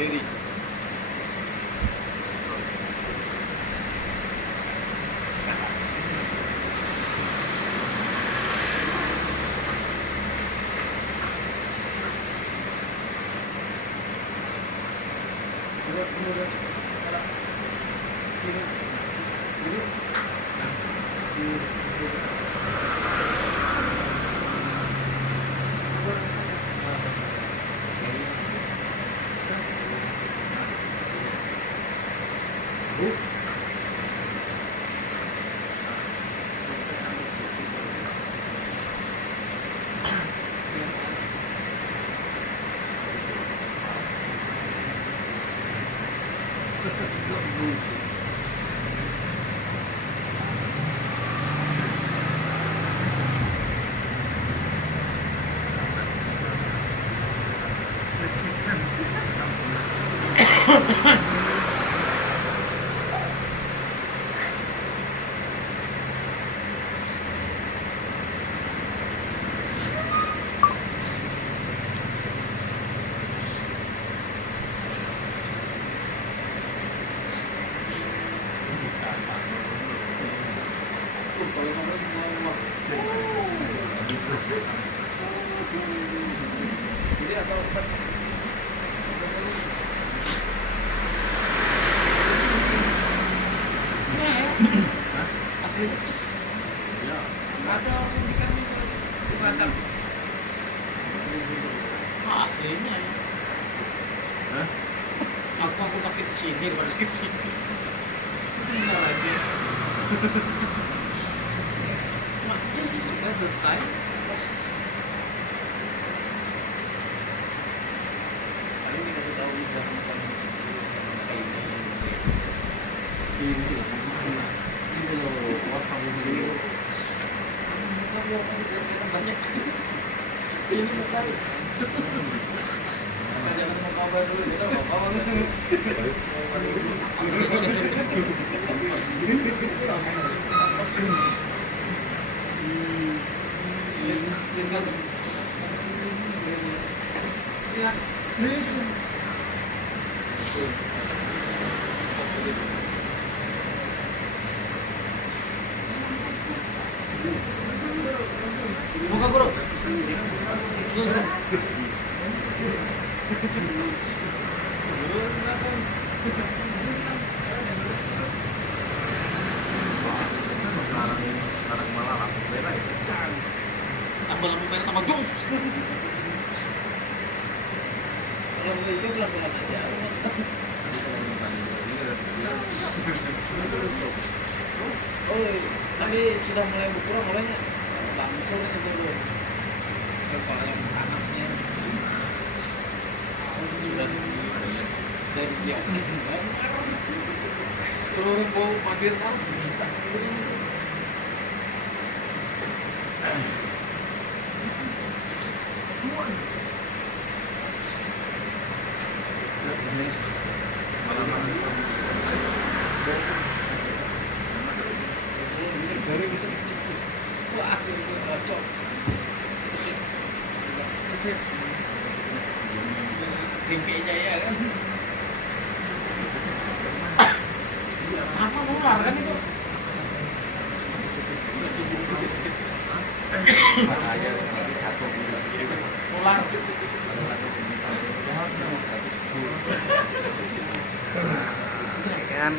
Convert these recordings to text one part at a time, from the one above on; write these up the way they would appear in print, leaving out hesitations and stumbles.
Ferry. Asli necis. Ya. Ada orang yang bikin bukan aslinya. Hah? Aku sakit sini daripada sakit sini. Enggak lagi. Necis sudah selesai. Paling dikasih tahu udah makan ini loh, kuat kamu dulu. Banyak. Ini menarik. Saya jangan mau kabar dulu, kita mau kabar dulu. Ya, buka bro. Sekarang malah lampu merah ya. Tambah lampu merah tambah jus. Kalau itu pelan-pelan aja. Oh, tapi sudah mulai berkurang mulainya. Langsung itu dulu. Kalau yang panasnya sudah dari dia seluruh bau pagi harus kita wah itu cocok. Rimpinya ya kan sama nular kan itu bahaya nanti jatuh nular kan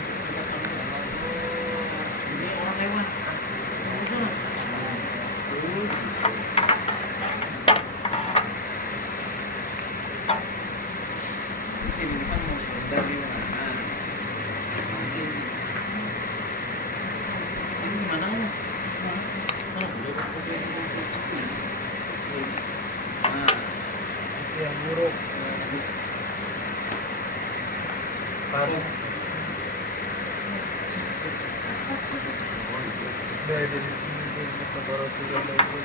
sini orang lewat sini kan mau sedang di mana? Sini. Ini mana? Mana boleh pakai nah, yang buruk. Paruh. Dari saudara saudara itu.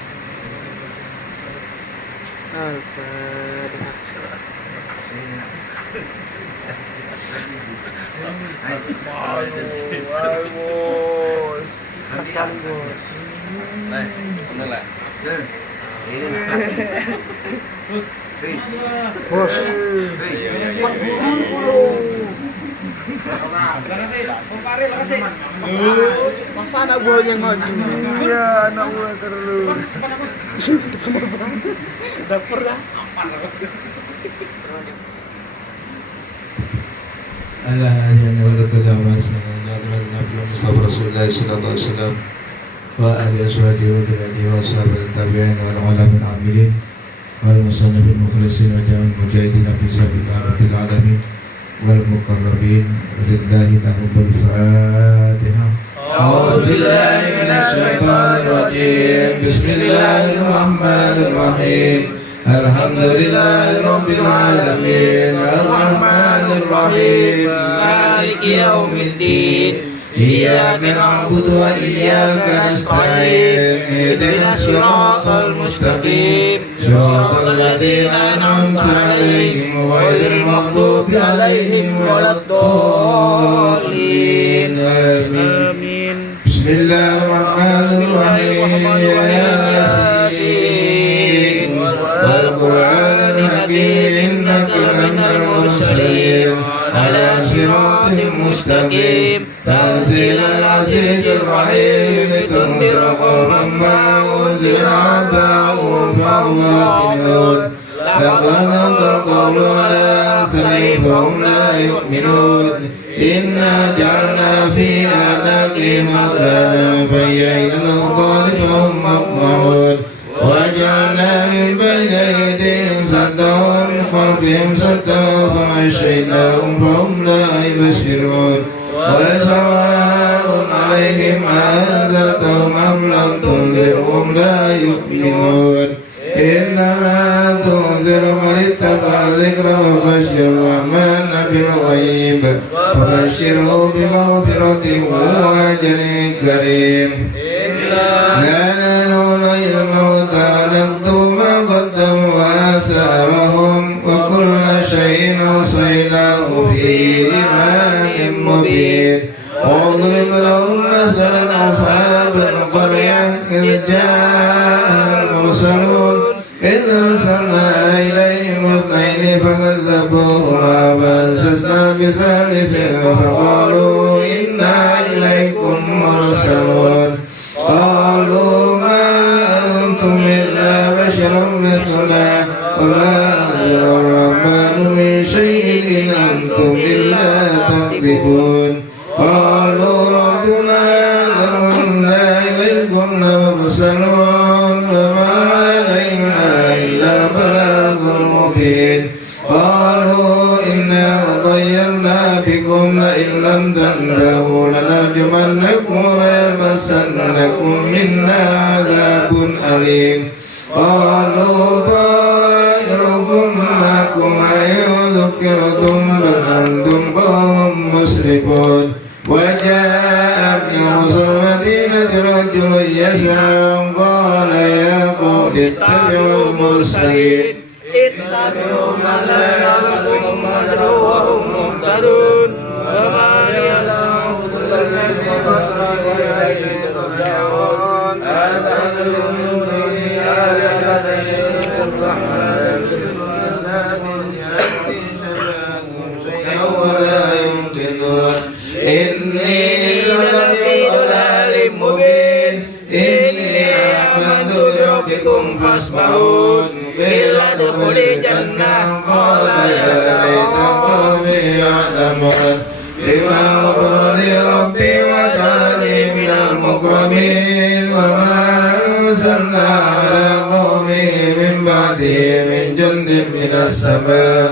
Bos. Kaskan bos. Nah, mulai. Terus Bos. Makasih. Masa anak buahnya maju? Iya, anak buah terus. Dapur ya? على هذه ولك دعوة مصطفى رسول الله صلى الله عليه وسلم وآل أزواجه وذريته وأصحابه التابعين والعلماء العاملين والمصنف المخلصين وجميع المجاهدين في سبيل الله رب العالمين والمقربين ولله لهم الفاتحة. أعوذ بالله من الشيطان الرجيم. بسم الله الرحمن الرحيم. الحمد لله رب العالمين الرحمن الرحيم مالك يوم الدين إياك نعبد وإياك نستعين اهدنا الصراط المستقيم صراط الذين أنعمت عليهم غير المغضوب عليهم ولا الضالين آمين. بسم الله الرحمن الرحيم ياسين والقرآن الحكيم إنك لمن المرسلين على صراط مستقيم تنزيل العزيز الرحيم لتنذر قوما ما أنذر آباؤهم فهم غافلون لقد انظر قول على أكثرهم فهم لا يؤمنون إنا جعلنا في أعناقهم أغلالا فهي إلى الأذقان فهم مقمحون وجعلنا من بين أيديهم سدا ومن خلفهم سدا فغشيناهم فهم لا يبصرون وسواء عليهم أنذرتهم أم لم تنذرهم لا يؤمنون إنما تنذر من اتبع الذكر وخشي الرحمن بالغيب فبشره بمغفرة وأجر كريم. لا ننول الموتى نكتب ما قدموا وآثارهم وكل شيء أحصيناه في إمام مبين. واضرب لهم مثلا أصحاب القرية إذ جاءها المرسلون إذ أرسلنا إليهم اثنين فكذبوهما فأنزلنا بثالث فقالوا إنا إليكم مرسلون قالوا ما أنتم إلا بشر مثلنا وما أنزل الرحمن من شيء إن أنتم إلا تكذبون قالوا ربنا يعلم إنا إليكم لمرسلون وما علينا إلا البلاغ المبين قالوا إنا تطيرنا بكم لئن لم تنتهوا لنرجمنكم وليمسنكم منا عذاب أليم قالوا طائركم معكم أئن ذكرتم بل أنتم قوم مسرفون. وجاء ابن موسى المدينة رجل يسعى قال يا قوم اتبعوا المرسلين اتبعوا من لا يسألكم أجرا وهم مهتدون وما لي لا أعبد الذين كفروا وإليه ترجعون أتخذوا من دونه آلهة يخلقون الرحمن شيئا ولا يمكنون إني لفي ضلال مبين إني آمنت بربكم فاسمعون قيل ادخل الجنة قال يا ليت قومي يعلمون بما غفر لي ربي وجعلني من المكرمين وما أنزلنا على قومه من بعده من جند من السماء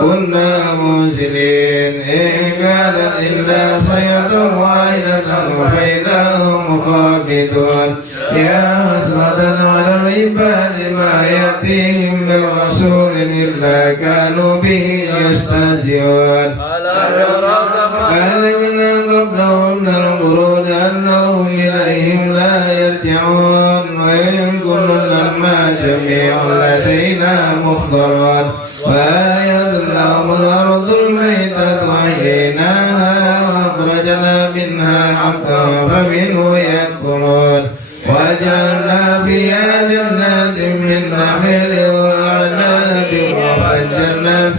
كنا منزلين إن كانت إلا صيحة واحدة فإذا هم خامدون يا حسرة على العباد ما يأتيهم من رسول إلا كانوا به يستهزئون أهلكنا قبلهم من القرون أنهم إليهم لا يرجعون وإن كل لما جميع لدينا محضرون فآية لهم الأرض الميتة أحييناها وأخرجنا منها حبا فمنه يأكلون وجعلنا فيها جنات من نخيل وأعناب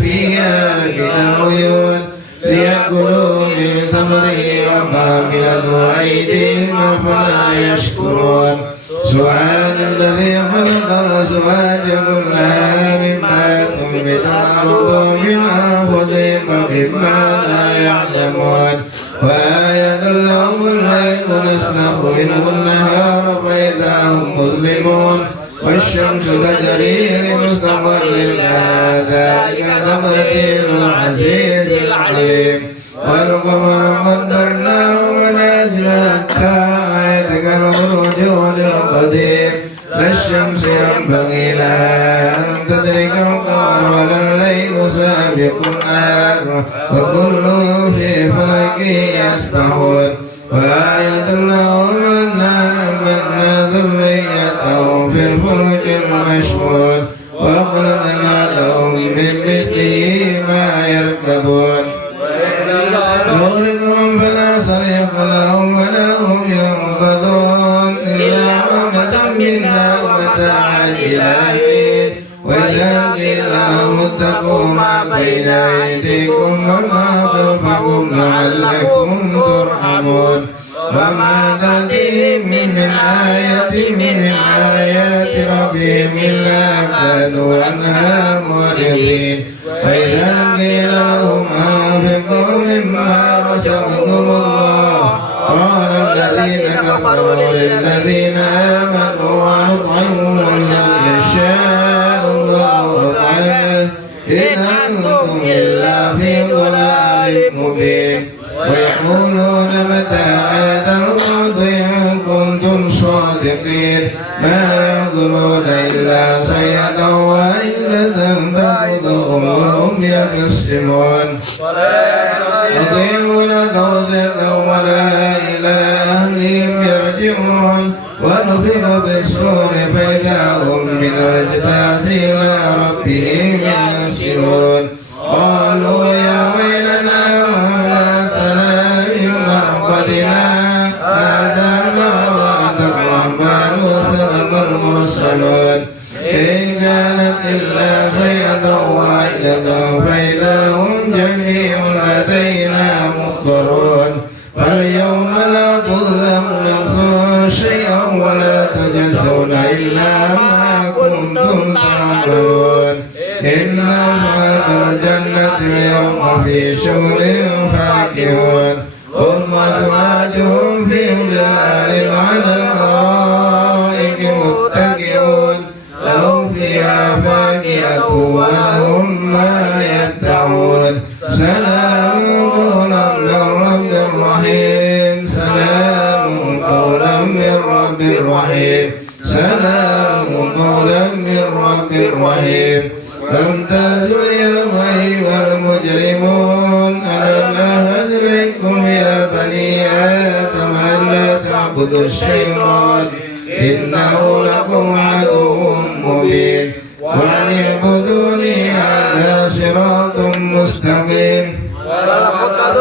فيها من العيون ليأكلوا من ثمره وما عملته أيديهم فلا يشكرون سبحان الذي خلق الأزواج كلها مما تنبت الأرض من أنفسهم ومما لا يعلمون وآية لهم الليل نسلخ منه النهار فإذا هم مظلمون والشمس تجري لمستقر لها ذلك تقدير العزيز العليم والقمر قدرناه منازل حتى عاد كالخروج للقديم لا الشمس ينبغي لها أن تدرك القمر ولا الليل سابق النهار وكل في فلك يسبحون وآية لهم أنا حملنا ذريتهم في الفلك المشحون وخلقنا لهم من مثله ما يركبون نوركم فلا صريخ لهم ولا هم ينقذون إلا رحمة منا ومتاعا إلى حين وإذا قيل لهم اتقوا ما بين أيديكم وما خلفكم لعلكم ترحمون وما تأتيهم من آية من آيات ربهم إلا كانوا عنها معرضين وإذا قيل لهم أنفقوا مما رزقكم الله قال الذين كفروا للذين آمنوا ونطعم من يشاء الله أطعمه إن أنتم إلا في ضلال مبين ويقولون متى هذا الوعد إن كنتم صادقين ما ينظرون إلا سيئة واحدة تأخذهم وهم يقسمون يضيعون توزيعا ولا إلى أهلهم يرجعون ونفخ بالصور فإذا هم من الأجداث إلى ربهم ينسلون قالوا يا ويلنا هذا ما وعد الرحمن وصدق المرسلون إن كانت إلا صيحة واحدة فإذا هم جميع لدينا محضرون فاليوم لا تظلم نفس شيئا ولا تجزون إلا ما كنتم تعملون إن أصحاب الجنة اليوم في شغل فاكهون هم وأزواجهم في ظلال على الأرائك متكئون لهم فيها فاكهة ولهم ما يدعون سلام قولا من رب رحيم سلام قولا من رب رحيم سلام قولا من رب رحيم فامتازوا اليوم أيها المجرمون ألم أعهد إليكم يا بني آدم ألا تعبدوا الشيطان إنه لكم عدو مبين وأن اعبدوني هذا صراط مستقيم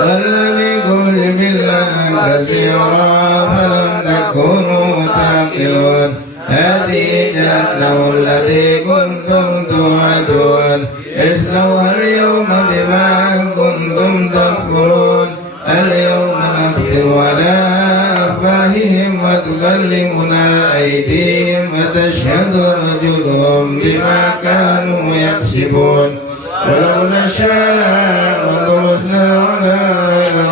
فلنبكم بالله كثيرا فلم تكونوا تعقلون هذه جهنم التي كنتم توعدون اصلوها اليوم بما كنتم تكفرون اليوم نختم على أفواههم وتكلمنا أيديهم وتشهد رجلهم بما كانوا يكسبون ولو نشاء لطمسنا على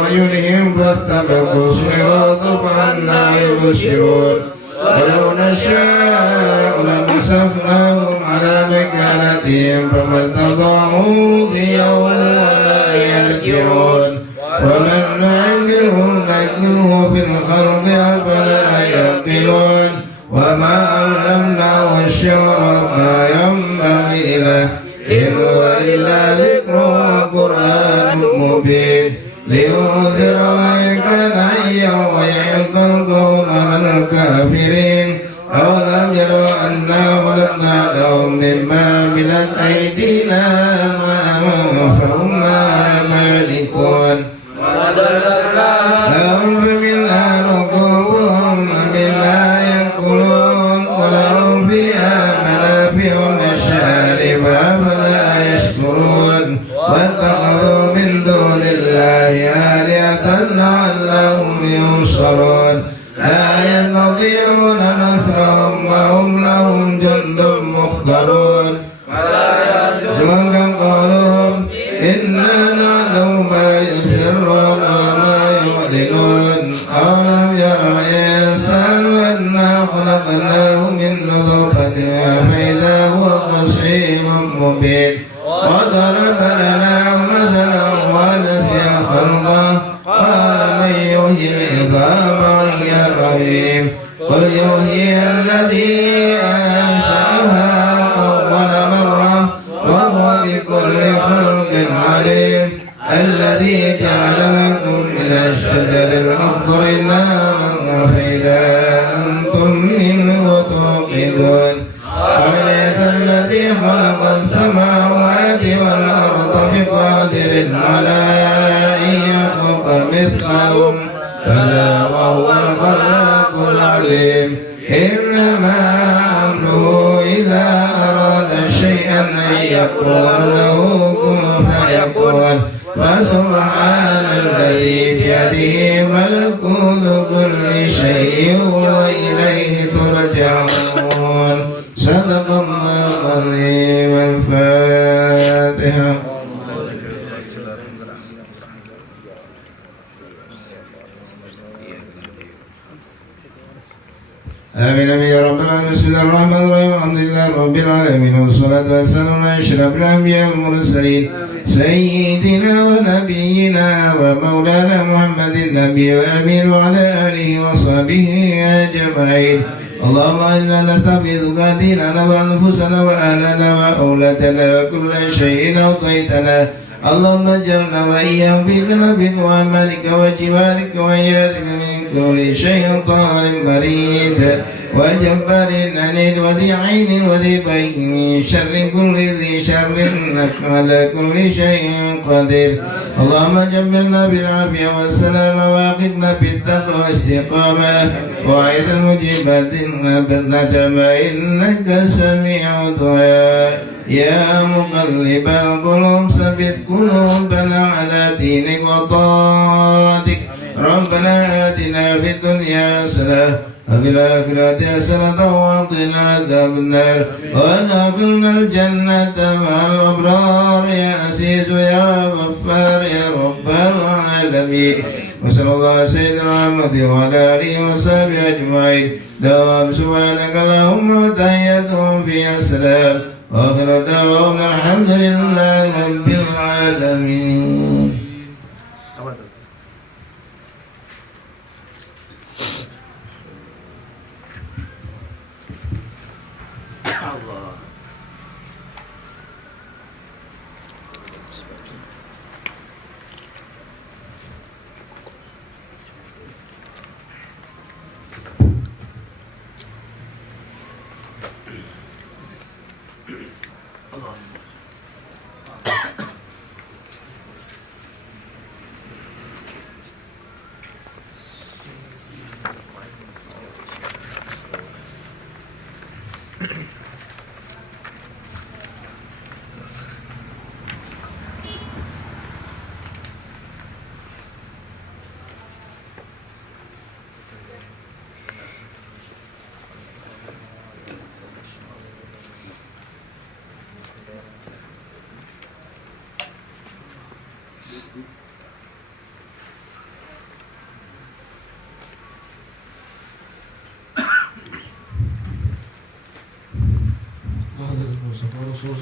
أعينهم فاستبقوا الصراط فأنى يبصرون ولو نشاء لمسخناهم على مكانتهم فما استطاعوا ضيا ولا يرجعون ومن نعمله نكله في الخلق أفلا يعقلون وما علمناه الشعر ما ينبغي له إن هو إلا ذكر وقرآن مبين لينذر من كان حيا ويحق القول على الكافرين أولم يروا أنا خلقنا لهم مما عملت أيدينا أنعاما فهم لها مالكون لهم فمنها ركوبهم ومنها يأكلون ولهم فيها منافع مشارب أفلا يشكرون لعلهم ينصرون لا يستطيعون نصرهم وهم لهم جند محضرون وكم قولهم إنا نعلم ما يسرون وما يعلنون أولم ير الإنسان أنا خلقناه من نطفة فإذا هو خصيم مبين وضرب لنا مثلا ونسي خلقه قال من يحيي العظام وهي رميم قل يحيي الذي أنشأها أول مرة وهو بكل خلق عليم الذي جعل لكم من الشجر الأخضر نارا فإذا أنتم منه توقدون أوليس الذي خلق السماوات والأرض بقادر على أن يخلق مثلهم بلى وهو الخلاق العليم إنما أمره إذا أراد شيئا أن يقول له كن فيكون فسبحان الذي بيده ملكوت كل شيء وإليه ترجعون صدق الله العظيم. الفاتحة. آمين آمين يا رب العالمين. بسم الله الرحمن الرحيم. الحمد لله رب العالمين والصلاة والسلام على أشرف الأنبياء والمرسلين سيدنا ونبينا ومولانا محمد النبي الأمين وعلى آله وصحبه أجمعين. اللهم إنا نستغفرك ديننا وأنفسنا وأهلنا وأولادنا وكل شيء أعطيتنا. اللهم اجعلنا وإياهم في قلبك وأمالك وجوارك وإياك من كل شيطان مريد وجبار عنيد وذي عين وذي بين من شر كل ذي شر إنك على كل شيء قدير. اللهم جملنا بالعافية والسلام وأخذنا بالتقوى والاستقامة وعيد المجيبات الندم إنك سميع دعاء. يا مقلب القلوب ثبت قلوبنا على دينك وطاعتك. ربنا آتنا في الدنيا حسنة وفي الآخرة حسنة وقنا عذاب النار وادخلنا الجنة مع الأبرار يا عزيز يا غفار يا رب العالمين. وصلى الله على سيدنا محمد وعلى آله وصحبه أجمعين. دوام سبحانك اللهم وتحياتهم فيها السلام وآخر دعواهم الحمد لله رب العالمين.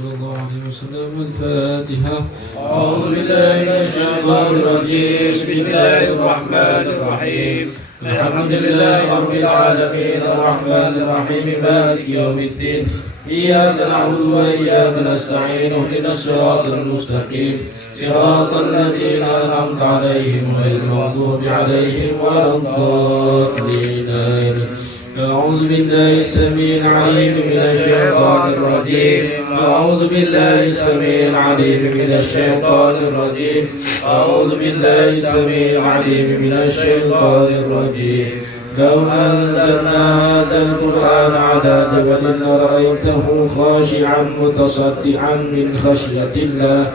صلى الله عليه وسلم. الفاتحة. أعوذ بالله من الشيطان الرجيم. بسم الله الرحمن الرحيم. الحمد لله رب العالمين الرحمن الرحيم مالك يوم الدين. إياك نعبد وإياك نستعين. اهدنا الصراط المستقيم صراط الذين أنعمت عليهم غير المغضوب عليهم ولا الضالين. أعوذ بالله السميع العليم من الشيطان الرجيم. أعوذ بالله السميع العليم من الشيطان الرجيم. أعوذ بالله السميع العليم من الشيطان الرجيم. لو أنزلنا هذا القرآن على جبل لرأيته خاشعا متصدعا من خشية الله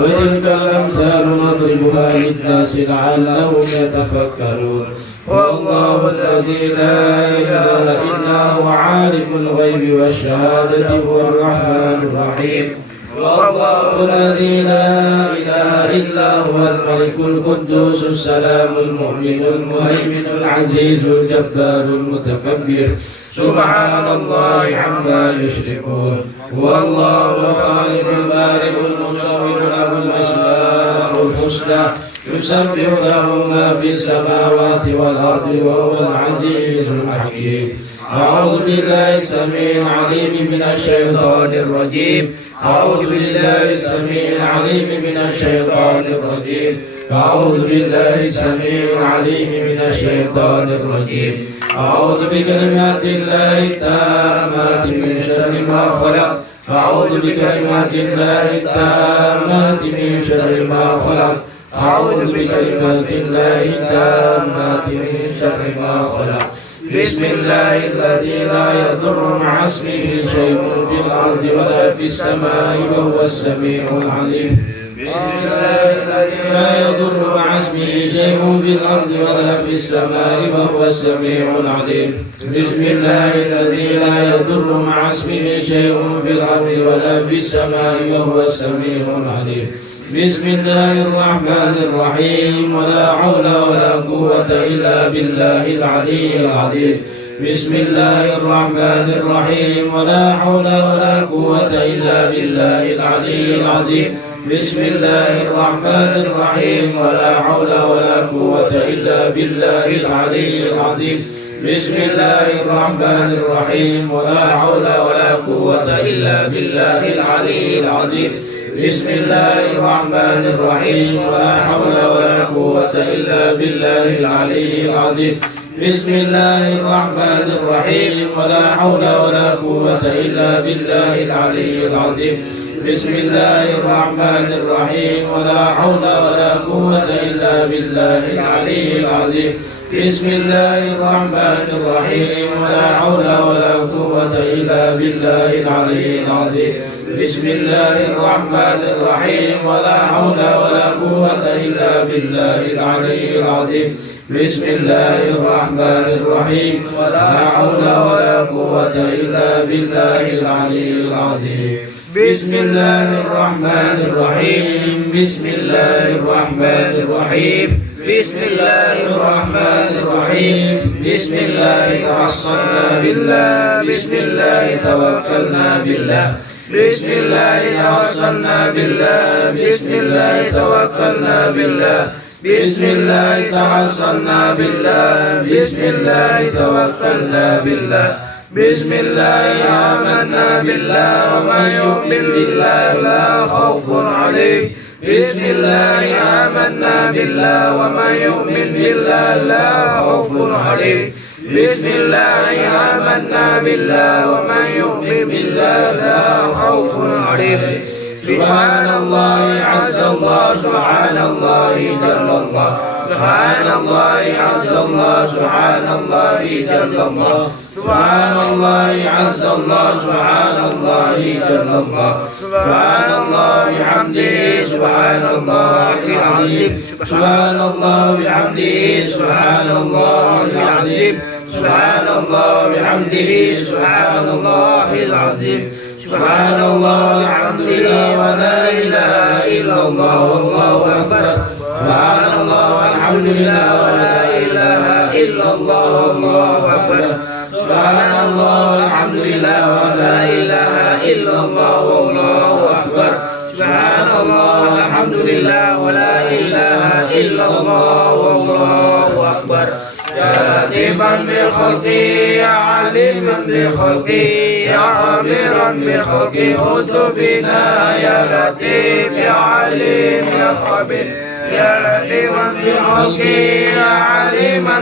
وتلك الأمثال نضربها للناس لعلهم يتفكرون هو الله الذي لا إله إلا هو عالم الغيب والشهادة هو الرحمن الرحيم والله الذي لا إله إلا هو الملك القدوس السلام المؤمن المهيمن العزيز الجبار المتكبر سبحان الله عما يشركون هو الله الخالق البارئ المصور له الأسماء الحسنى يسبح له ما في السماوات والأرض وهو العزيز الحكيم أعوذ بالله السميع العليم من الشيطان الرجيم أعوذ بالله السميع العليم من الشيطان الرجيم أعوذ بالله السميع العليم من الشيطان الرجيم أعوذ بكلمات الله التامات من شر ما خلق أعوذ بكلمات الله التامات من شر ما خلق أعوذ بكلمات الله التامات من شر ما خلق بسم الله الذي لا يضر مع اسمه شيء في الأرض ولا في السماء وهو السميع العليم بسم الله الذي لا يضر مع اسمه شيء في الأرض ولا في السماء وهو السميع العليم بسم الله الذي لا يضر مع اسمه شيء في الأرض ولا في السماء وهو السميع العليم بسم الله الرحمن الرحيم ولا حول ولا قوة إلا بالله العلي العظيم بسم الله الرحمن الرحيم ولا حول ولا قوة إلا بالله العلي العظيم بسم الله الرحمن الرحيم ولا حول ولا قوة إلا بالله العلي العظيم بسم الله الرحمن الرحيم ولا حول ولا قوة إلا بالله العلي العظيم بسم الله الرحمن الرحيم ولا حول ولا قوة إلا بالله العلي العظيم بسم الله الرحمن الرحيم ولا حول ولا قوة إلا بالله العلي العظيم بسم الله الرحمن الرحيم ولا حول ولا قوة إلا بالله العلي العظيم بسم الله الرحمن الرحيم ولا حول ولا قوة إلا بالله العلي العظيم بسم الله الرحمن الرحيم ولا حول ولا قوة إلا بالله العلي العظيم بسم الله الرحمن الرحيم ولا حول ولا قوة إلا بالله العلي العظيم بسم الله الرحمن الرحيم بسم الله الرحمن الرحيم بسم الله الرحمن الرحيم بسم الله توصلنا بالله بسم الله توكلنا بالله بسم الله توصلنا بالله بسم الله توكلنا بالله بسم الله توصلنا بالله بسم الله توكلنا بالله بسم الله آمنا بالله ومن يؤمن بالله لا خوف عليه بسم الله آمنا بالله ومن يؤمن بالله لا خوف عليه بسم الله آمنا بالله ومن يؤمن بالله لا خوف عليه سبحان الله عز الله سبحان الله جل الله سبحان الله عز الله سبحان الله جل الله سبحان الله عز الله سبحان الله جل الله سبحان الله بحمده سبحان الله العظيم سبحان الله بحمده سبحان الله العظيم سبحان الله بحمده سبحان الله العظيم سبحان الله الحمد لله ولا إله إلا الله والله أكبر سبحان الله والحمد لله ولا إله إلا الله والله أكبر سبحان الله والحمد لله ولا إله إلا الله والله أكبر سبحان الله والحمد لله ولا إله إلا الله والله أكبر يا لطيفا بخلقي يا عليما بخلقي يا خبيرا بخلقي خذ بنا يا لطيف يا عليم يا خبير يا لطيفا بخلقي يا عليما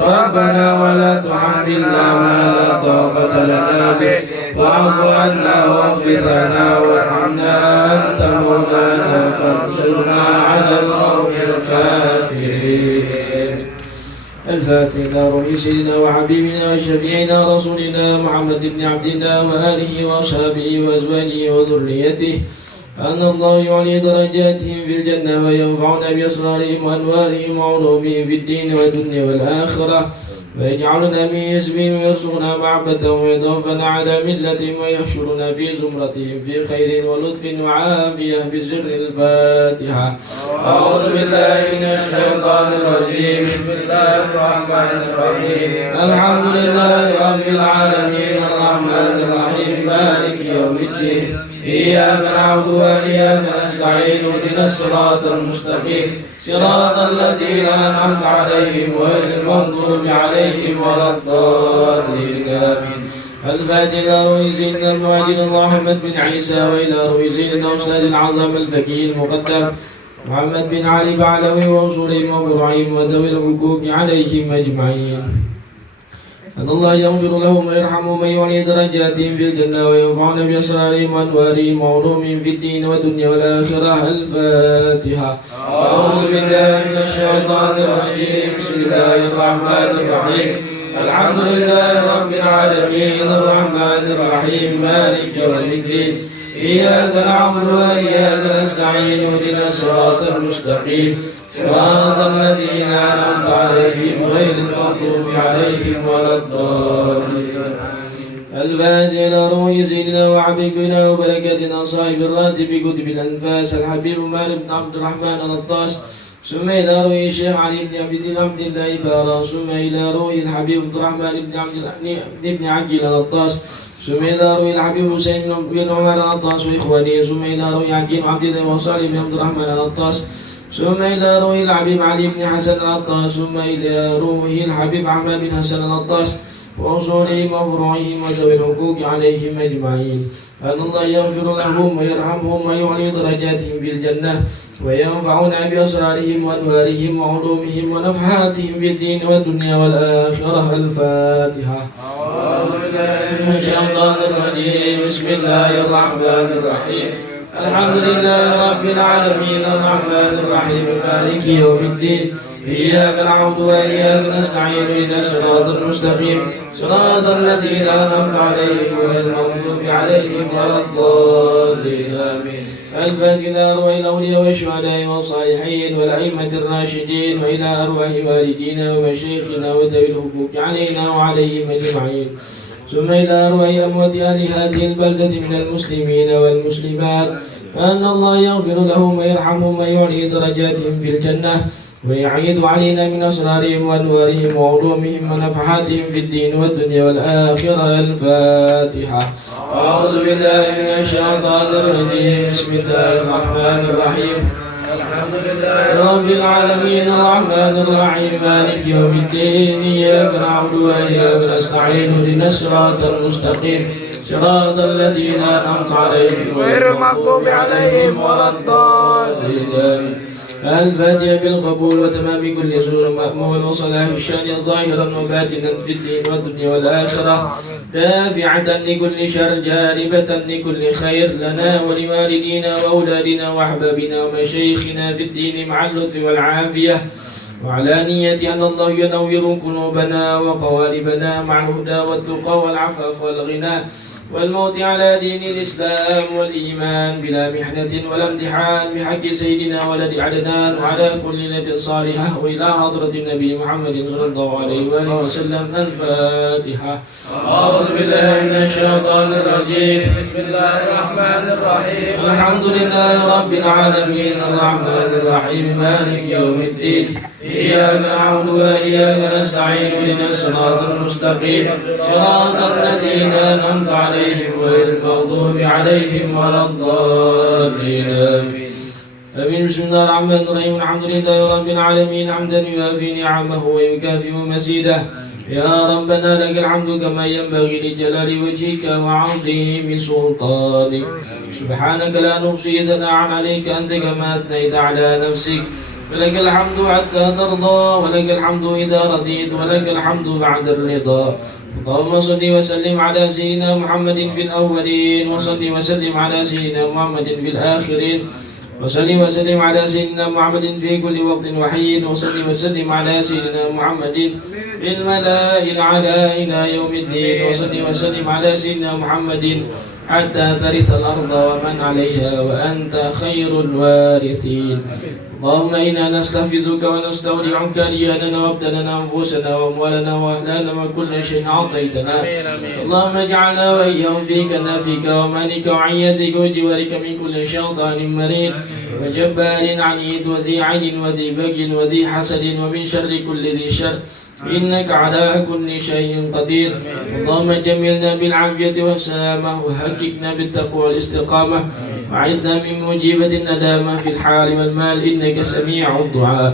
ربنا ولا تحملنا ما لا طاقة لنا به واعف عنا واغفر لنا وارحمنا أنت مولانا فانصرنا على القوم الكافرين. الفاتحة إلى روح سيدنا وحبيبنا وشفيعنا رسولنا محمد بن عبد الله وآله وأصحابه وأزواجه وذريته أن الله يعلي درجاتهم في الجنة وينفعنا بأسرارهم وأنوارهم وعلومهم في الدين والدنيا والآخرة ويجعلنا من حزبهم ويرزقنا محبتهم ويتوفنا على ملتهم ويحشرنا في زمرتهم في خير ولطف وعافية بسر الفاتحة. أعوذ بالله من الشيطان الرجيم. بسم الله الرحمن الرحيم. الحمد لله رب العالمين الرحمن الرحيم مالك يوم الدين إياك نعبد وإياك نستعين اهدنا الصراط المستقيم صراط الذين أنعمت عليهم غير المغضوب عليهم ولا الضالين آمين. الفاتحة إلى روح سيدنا المعجل محمد بن عيسى وإلى روح سيدنا أستاذ العظام الفقيه المقدم محمد بن علي بعلوي وأصولهم وفروعهم وذوي الحقوق عليهم أجمعين. أن الله يغفر لهم ويرحمهم ويعلي درجاتهم في الجنة وينفعنا بأسرارهم وأنوارهم وعلومهم في الدين والدنيا والآخرة. الفاتحة. أعوذ بالله من الشيطان الرجيم. بسم الله الرحمن الرحيم. الحمد لله رب العالمين الرحمن الرحيم مالك يوم الدين إياك نعبد وإياك نستعين اهدنا الصراط المستقيم صراط الذين أنعمت عليهم غير المغضوب عليهم ولا الضالين. الفاتحة إلى روح سيدنا وحبيبنا وبركاتنا صاحب الراتب كتب الأنفاس الحبيب مالك بن عبد الرحمن الأطاس ثم إلى روح الشيخ علي بن عبد الله بارا ثم إلى روح الحبيب عبد الرحمن بن عجل الأطاس ثم إلى روح الحبيب حسين بن عمر الأطاس وإخوانه ثم إلى روح عجيب عبد الله وصالح بن عبد الرحمن الأطاس ثم إلى روح الحبيب علي بن حسن الأطاس ثم إلى روح الحبيب أحمد بن حسن الأطاس وأصولهم وفروعهم وذوي الحقوق عليهم أجمعين. أن الله يغفر لهم ويرحمهم ويعلي درجاتهم في الجنة وينفعنا بأسرارهم وأنوارهم وعلومهم ونفحاتهم في الدين والدنيا والآخرة. الفاتحة. أعوذ بالله من الشيطان الرجيم. بسم الله الرحمن الرحيم. الحمد لله رب العالمين الرحمن الرحيم مالك يوم الدين إياك نعبد وإياك نستعين اهدنا الصراط المستقيم صراط الذين أنعمت عليهم غير المغضوب عليهم ولا الضالين آمين. الفاتحة إلى أرواح الأولياء والشهداء والصالحين والأئمة الراشدين وإلى أرواح والدينا ومشايخنا وذوي الحقوق علينا وعليهم أجمعين. ثم إلى أرواح أموات أهل هذه البلدة من المسلمين والمسلمات أن الله يغفر لهم ويرحمهم ويعلي درجاتهم في الجنة ويعيد علينا من أسرارهم وأنوارهم وعلومهم ونفحاتهم في الدين والدنيا والآخرة. الفاتحة. أعوذ بالله من الشيطان الرجيم. بسم الله الرحمن الرحيم. الحمد لله رب العالمين الرحمن الرحيم مالك يوم الدين إياك نعبد وإياك نستعين اهدنا الصراط المستقيم صراط الذين أنعمت عليهم غير المغضوب عليهم ولا الضالين. الفاتحة بالقبول وتمام كل سور مأمول وصلاح الشان ظاهرا وباطنا في الدين والدنيا والآخرة دافعة لكل شر جالبة لكل خير لنا ولوالدينا وأولادنا وأحبابنا ومشايخنا في الدين مع اللطف والعافية وعلى نية أن الله ينور قلوبنا وقوالبنا مع الهدى والتقى والعفاف والغنى والموت على دين الإسلام والإيمان بلا محنة ولا امتحان بحق سيدنا ولد عدنان وعلى كل نية صالحة وإلى حضرة النبي محمد صلى الله عليه وآله وسلم. الفاتحة. أعوذ بالله من الشيطان الرجيم. بسم الله الرحمن الرحيم. الحمد لله رب العالمين الرحمن الرحيم مالك يوم الدين إياك نعبد وإياك نستعين اهدنا الصراط المستقيم صراط الذين أنعمت عليهم غير المغضوب عليهم ولا الضالين آمين. بسم الله الرحمن الرحيم. الحمد لله رب العالمين حمدا يوافي نعمه ويكافئ مزيده. يا ربنا لك الحمد كما ينبغي لجلال وجهك وعظيم سلطانك. سبحانك لا نحصي ثناء عليك أنت كما أثنيت على نفسك ولك الحمد حتى ترضى ولك الحمد إذا رضيت ولك الحمد بعد الرضا. اللهم صل وسلم على سيدنا محمد في الأولين وصل وسلم على سيدنا محمد في الآخرين وصل وسلم على سيدنا محمد في كل وقت وحين وصل وسلم على سيدنا محمد في الملائكة الأعلى إلى يوم الدين وصل وسلم على سيدنا محمد حتى ترث الأرض ومن عليها وأنت خير الوارثين. اللهم إنا نستحفظك ونستودعك دياننا وابداننا وأنفسنا وأموالنا وأهلنا وكل شيء أعطيتنا. اللهم اجعلنا وإياهم في كنافك ومانك وعيادك وجوارك من كل شيطان مريد وجبار عنيد وذي عين وذي بغي وذي حسد ومن شر كل ذي شر إنك على كل شيء قدير. اللهم جملنا بالعافية والسلامة وحققنا بالتقوى والاستقامة وعدنا من مجيبة الندامة في الحال والمال إنك سميع الدعاء.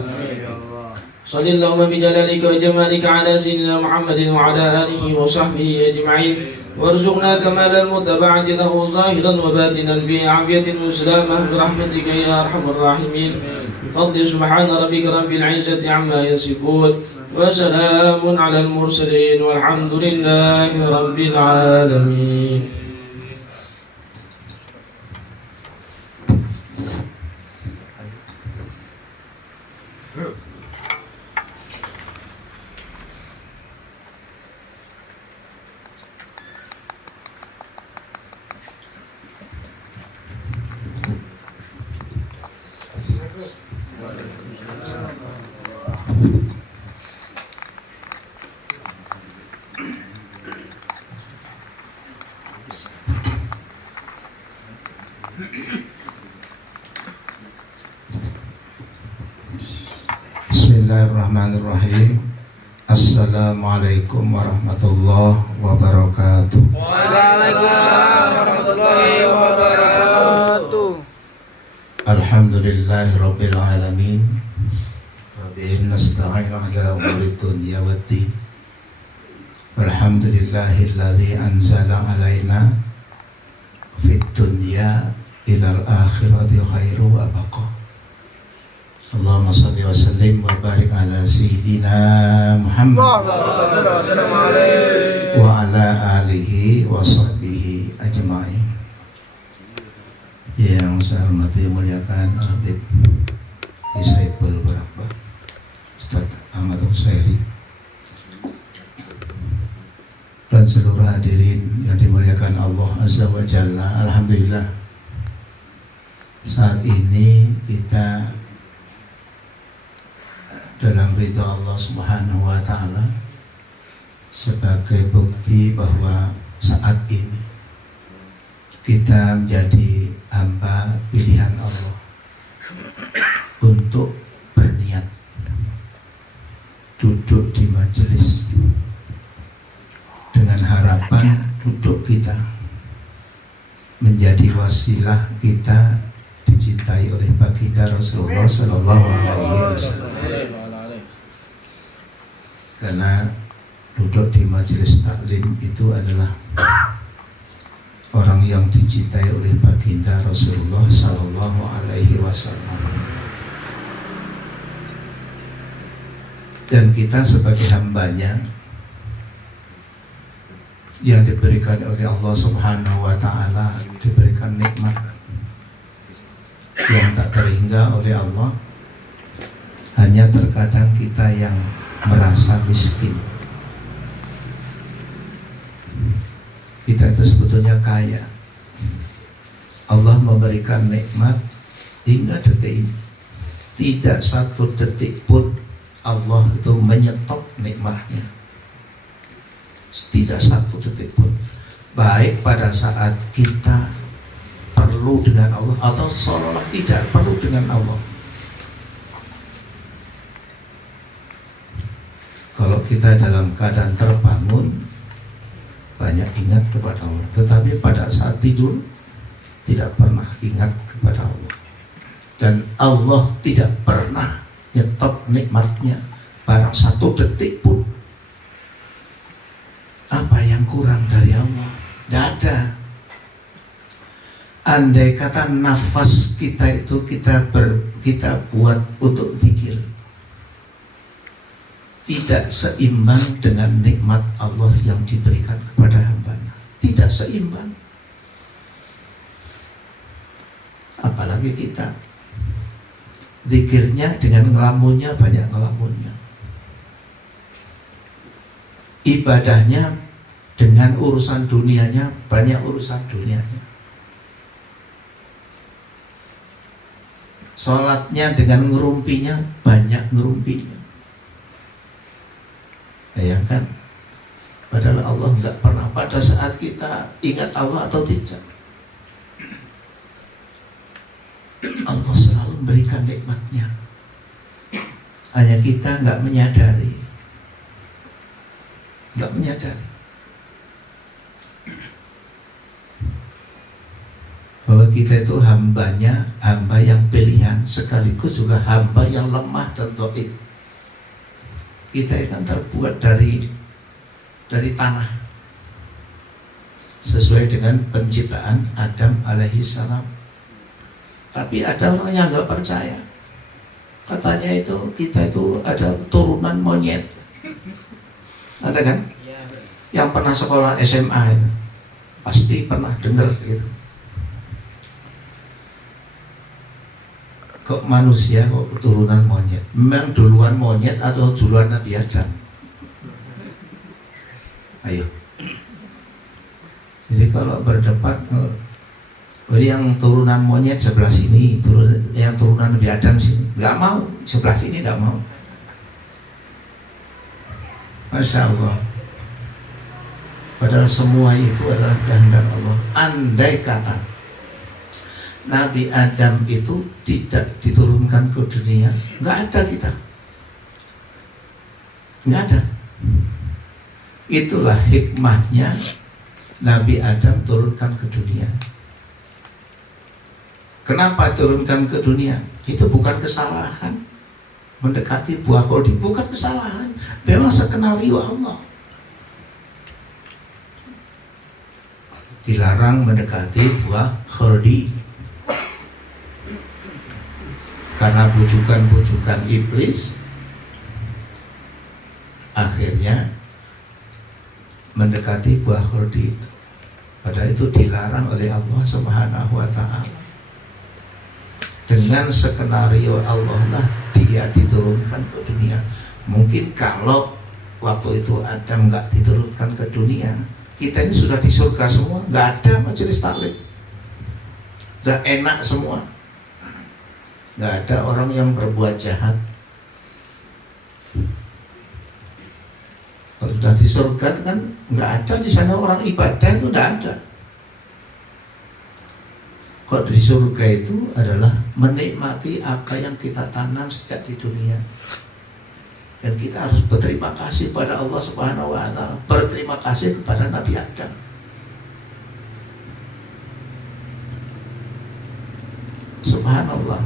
صل اللهم بجلالك وجمالك على سيدنا محمد وعلى آله وصحبه أجمعين وارزقنا كمال المتبعة له ظاهرا وباطنا في عافية وسلامة برحمتك يا أرحم الراحمين. بفضل سبحان ربك رب العزة عما يصفون وسلام على المرسلين والحمد لله رب العالمين. Bismillahirrahmanirrahim. Assalamualaikum warahmatullahi wabarakatuh. Waalaikumsalam warahmatullahi wabarakatuh. Alhamdulillahirabbil alamin. Wa bihi nasta'in ala umuri dunya waddin. Walhamdulillahilladzi anzala alaina fid dunya ilal akhirati khairu wa baqa. Allahumma salli wa sallim wa barik ala Sayyidina Muhammad wa ala alihi wa sahbihi ajma'in. Yang saya hormati muliakan Habib Saiful Baraka Ustaz Ahmad Husairi dan seluruh hadirin yang dimuliakan Allah Azza wa Jalla. Alhamdulillah, saat ini kita dalam ridha Allah Subhanahu wa Ta'ala sebagai bukti bahwa saat ini kita menjadi hamba pilihan Allah untuk berniat duduk di majelis dengan harapan duduk kita menjadi wasilah kita dicintai oleh baginda Rasulullah Sallallahu Alaihi Wasallam. Karena duduk di majelis taklim itu adalah orang yang dicintai oleh baginda Rasulullah Sallallahu Alaihi Wasallam. Dan kita sebagai hambanya yang diberikan oleh Allah Subhanahu wa Ta'ala, diberikan nikmat yang tak terhingga oleh Allah. Hanya terkadang kita yang merasa miskin. Kita itu sebetulnya kaya. Allah memberikan nikmat hingga detik ini. Tidak satu detik pun Allah itu menyetop nikmatnya. Tidak satu detik pun. Baik pada saat kita perlu dengan Allah atau seolah-olah tidak perlu dengan Allah. Kalau kita dalam keadaan terbangun, banyak ingat kepada Allah. Tetapi pada saat tidur, tidak pernah ingat kepada Allah. Dan Allah tidak pernah nyetop nikmatnya barang satu detik pun. Apa yang kurang dari Allah? Tidak ada. Andai kata nafas kita itu kita kita buat untuk zikir tidak seimbang dengan nikmat Allah yang diberikan kepada hambanya. Tidak seimbang. Apalagi kita zikirnya dengan ngelamunnya, banyak ngelamunnya. Ibadahnya dengan urusan dunianya, banyak urusan dunianya. Sholatnya dengan ngerumpinya, banyak ngerumpinya. Bayangkan, padahal Allah nggak pernah pada saat kita ingat Allah atau tidak. Allah selalu memberikan nikmatnya. Hanya kita nggak menyadari. Nggak menyadari bahwa kita itu hambanya, hamba yang pilihan, sekaligus juga hamba yang lemah dan dhaif. Kita kan terbuat dari tanah sesuai dengan penciptaan Adam alaihi salam. Tapi ada orang yang nggak percaya, katanya itu kita itu ada turunan monyet. Ada kan? Yang pernah sekolah SMA itu pasti pernah dengar gitu. Kok manusia kok keturunan monyet? Memang duluan monyet atau duluan Nabi Adam? Ayo. Jadi kalau berdebat, yang turunan monyet sebelah sini, yang turunan Nabi Adam sini, nggak mau, sebelah sini nggak mau. Masya Allah. Padahal semua itu adalah kehendak Allah. Andai kata Nabi Adam itu tidak diturunkan ke dunia, nggak ada kita, nggak ada. Itulah hikmahnya Nabi Adam turunkan ke dunia. Kenapa turunkan ke dunia? Itu bukan kesalahan. Mendekati buah khuldi bukan kesalahan, memang skenario Allah. Dilarang mendekati buah khuldi karena bujukan-bujukan iblis, akhirnya mendekati buah khuldi itu. Padahal itu dilarang oleh Allah Subhanahu wa Ta'ala. Dengan skenario Allah lah dia diturunkan ke dunia. Mungkin kalau waktu itu Adam nggak diturunkan ke dunia, kita ini sudah di surga semua, nggak ada majelis taklim, udah enak semua. Nggak ada orang yang berbuat jahat. Kalau sudah di surga kan nggak ada di sana orang ibadah, itu nggak ada. Kalau di surga itu adalah menikmati apa yang kita tanam sejak di dunia. Dan kita harus berterima kasih pada Allah Subhanahu wa Ta'ala, berterima kasih kepada Nabi Adam. Subhanallah.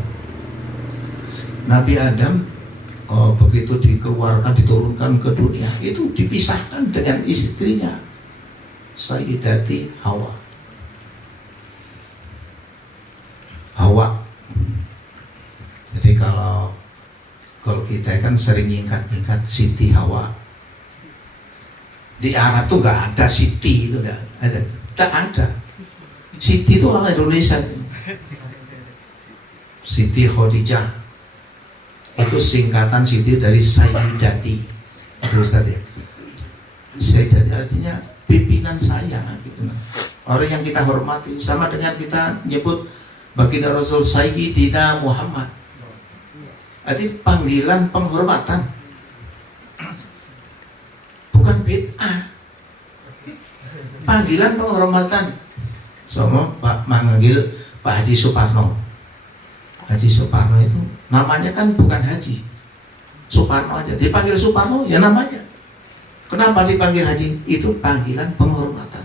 Nabi Adam begitu dikeluarkan, diturunkan ke dunia, itu dipisahkan dengan istrinya Sayyidati Hawa. Jadi kalau kita kan sering nyingkat Siti Hawa. Di Arab tuh nggak ada Siti, itu nggak ada. Siti itu orang Indonesia. Siti Khadijah itu singkatan Siti dari Sayyidati. Ustaz ya. Sayyidati artinya pimpinan saya gitu. Orang yang kita hormati, sama dengan kita nyebut baginda Rasul Sayyidina Muhammad. Arti panggilan penghormatan, bukan bid'ah. Panggilan penghormatan. Sama Pak manggil Pak Haji Suparno. Haji Suparno itu namanya kan bukan Haji Suparno aja, dipanggil Suparno ya namanya. Kenapa dipanggil Haji? Itu panggilan penghormatan.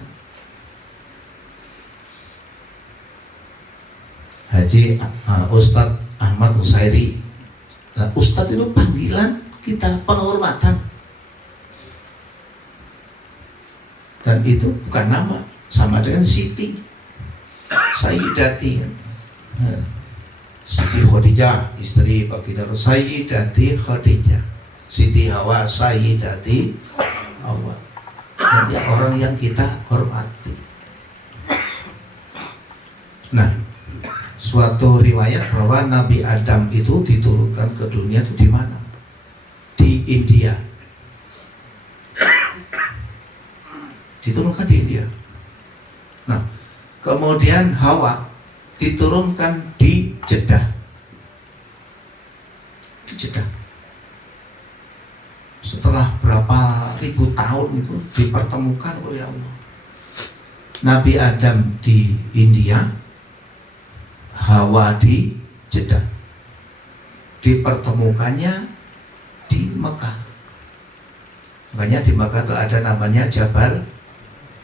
Haji Ustadz Ahmad Husairi. Nah, Ustadz itu panggilan kita, penghormatan. Dan itu bukan nama, sama dengan Siti, Sayyidati. Siti Khadijah, istri baginda Sayyidati Khadijah, Siti Hawa, Sayyidati Hawa. Jadi orang yang kita hormati. Nah, suatu riwayat bahwa Nabi Adam itu diturunkan ke dunia itu di mana? Di India. Diturunkan di India. Nah, kemudian Hawa diturunkan di Jeddah. Di Jeddah. Setelah berapa ribu tahun itu dipertemukan oleh Allah. Nabi Adam di India, Hawa di Jeddah. Dipertemukannya di Mekah. Makanya di Mekah itu ada namanya Jabal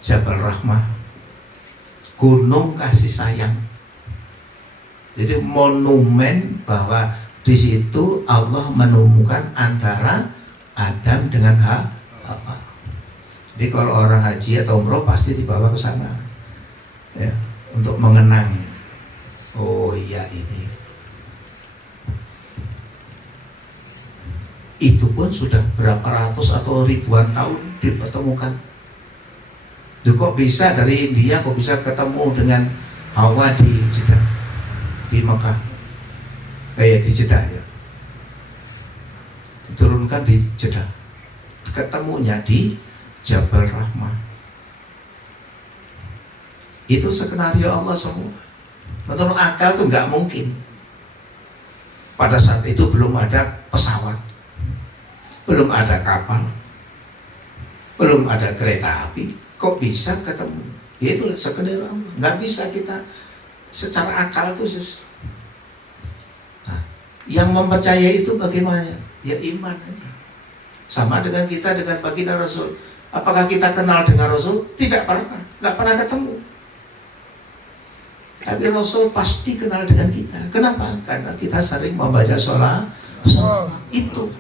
Rahmah, gunung kasih sayang. Jadi monumen bahwa di situ Allah menemukan antara Adam dengan Hawa. Jadi kalau orang haji atau umroh pasti dibawa ke sana, ya, untuk mengenang. Oh iya, ini. Itu pun sudah berapa ratus atau ribuan tahun dipertemukan. Itu kok bisa dari India kok bisa ketemu dengan Hawa di Jeddah, di Mekah, kayak di Jeddah ya. Diturunkan di Jeddah, ketemunya di Jabal Rahmah. Itu skenario Allah semua. Menurut akal tuh nggak mungkin. Pada saat itu belum ada pesawat, belum ada kapal, belum ada kereta api. Kok bisa ketemu? Ya itu skenario Allah. Nggak bisa kita secara akal tuh. Nah, yang mempercayai itu bagaimana? Ya iman aja. Sama dengan kita dengan baginda Rasul. Apakah kita kenal dengan Rasul? Tidak pernah, nggak pernah ketemu. Tapi Rasul pasti kenal dengan kita. Kenapa? Karena kita sering membaca sholat. Itu.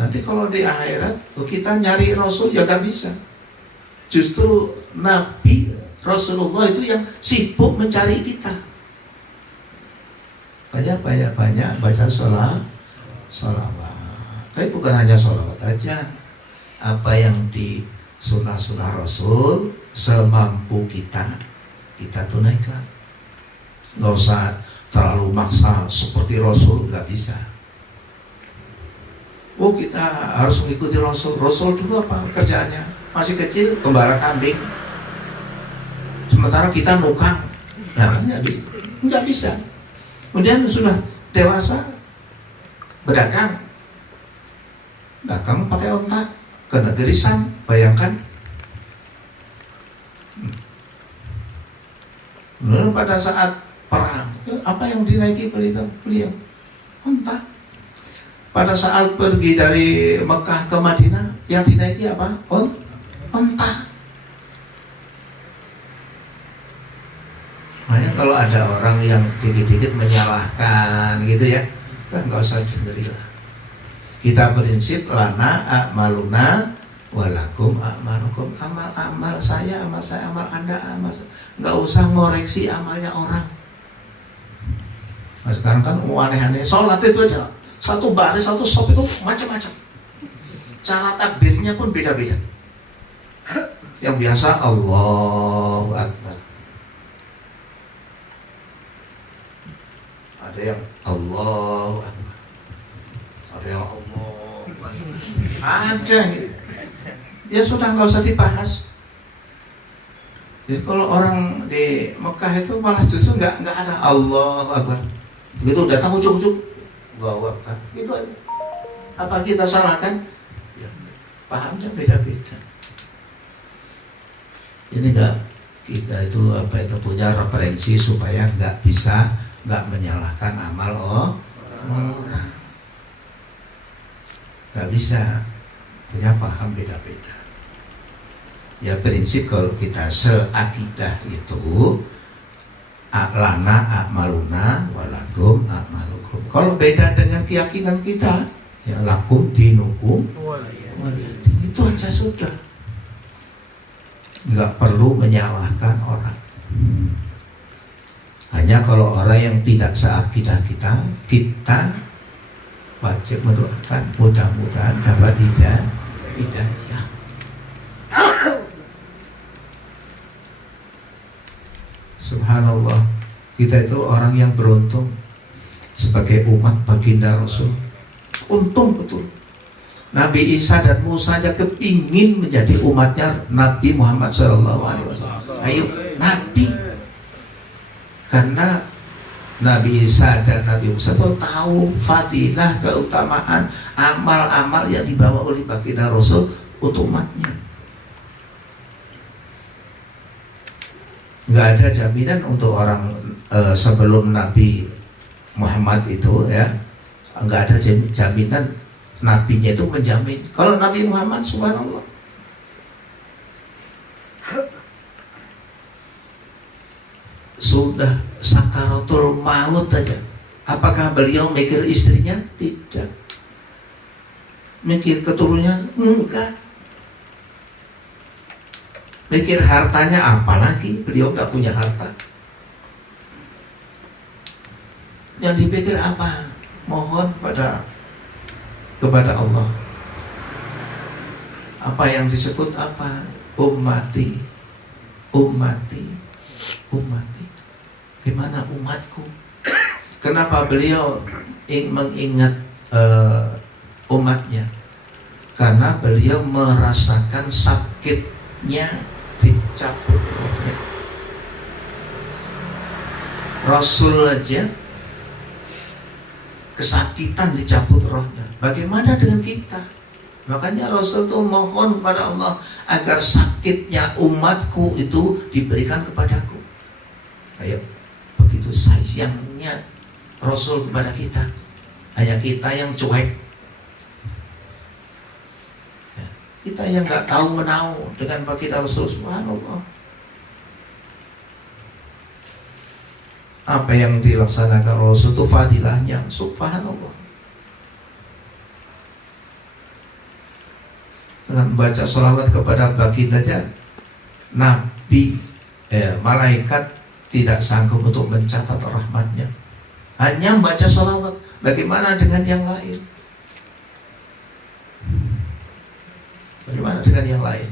Nanti kalau di akhirat kita nyari Rasul ya gak bisa. Justru Nabi Rasulullah itu yang sibuk mencari kita. Banyak baca sholawat. Tapi bukan hanya sholawat aja. Apa yang di sunnah-sunnah Rasul semampu kita tunaikan. Gak usah terlalu maksa seperti Rasul, gak bisa. Oh, kita harus mengikuti Rasul. Rasul dulu apa kerjaannya? Masih kecil gembala kambing. Sementara kita nukang. Nah, nggak bisa. Kemudian sudah dewasa berdagang. Dagang pakai onta ke negeri Sam. Bayangkan. Lalu pada saat perang, apa yang dinaiki beliau? Onta. Pada saat pergi dari Mekah ke Madinah, yang dinaiki apa? Onta. Makanya kalau ada orang yang dikit-dikit menyalahkan gitu ya, kan nggak usah dengerilah. Kita prinsip lana a'maluna walakum a'malukum. Amal saya, amal Anda, amal saya. Nggak usah ngoreksi amalnya orang. Nah, sekarang kan aneh-aneh. Sholat itu aja. Satu baris, satu sop itu macam-macam. Cara takbirnya pun beda-beda. Yang biasa Allahu Akbar. Ada yang Allahu Akbar. Ada yang Allahu Akbar. Ada gitu. Ya sudah nggak usah dibahas. Jadi kalau orang di Mekah itu malah justru nggak ada Allahu Akbar. Begitu datang ujuk-ujuk Allahu Akbar. Itu aja. Apa kita salahkan? Ya, pahamnya beda-beda. Ini kita itu punya referensi supaya nggak menyalahkan amal orang. Nggak bisa, punya paham beda-beda. Ya prinsip kalau kita seakidah itu lana a'maluna walakum a'malukum. Kalau beda dengan keyakinan kita, ya lakum dinukum waliyadin. Itu aja sudah. Nggak perlu menyalahkan orang. Hanya Makanya kalau orang yang tidak seakidah kita wajib mendoakan mudah-mudahan dapat hidayah. Subhanallah, kita itu orang yang beruntung sebagai umat baginda Rasul. Untung betul. Nabi Isa dan Musa aja kepingin menjadi umatnya Nabi Muhammad SAW. Ayo, Nabi. Karena Nabi Isa dan Nabi Musa itu tahu fadilah, keutamaan, amal-amal yang dibawa oleh baginda Rasul untuk umatnya. Nggak ada jaminan untuk orang sebelum Nabi Muhammad itu ya, nggak ada jaminan nabinya itu menjamin. Kalau Nabi Muhammad, subhanallah, sudah sakaratul maut aja, apakah beliau mikir istrinya? Tidak. Mikir keturunannya? Enggak. Mikir hartanya apalagi, beliau nggak punya harta. Yang dipikir apa? Mohon kepada Allah. Apa yang disebut apa? Ummati, ummati, ummati. Gimana umatku? Kenapa beliau mengingat umatnya? Karena beliau merasakan sakitnya dicabut rohnya. Rasul aja kesakitan dicabut rohnya. Bagaimana dengan kita? Makanya Rasul tuh mohon pada Allah agar sakitnya umatku itu diberikan kepadaku. Ayo, begitu sayangnya Rasul kepada kita. Hanya kita yang cuek. Kita yang nggak tahu menau dengan baginda Rasul, subhanallah. Apa yang dilaksanakan Rasul itu fadilahnya, subhanallah. Dengan baca sholawat kepada baginda aja, Nabi, malaikat tidak sanggup untuk mencatat rahmatnya. Hanya baca sholawat. Bagaimana dengan yang lain? Bagaimana dengan yang lain?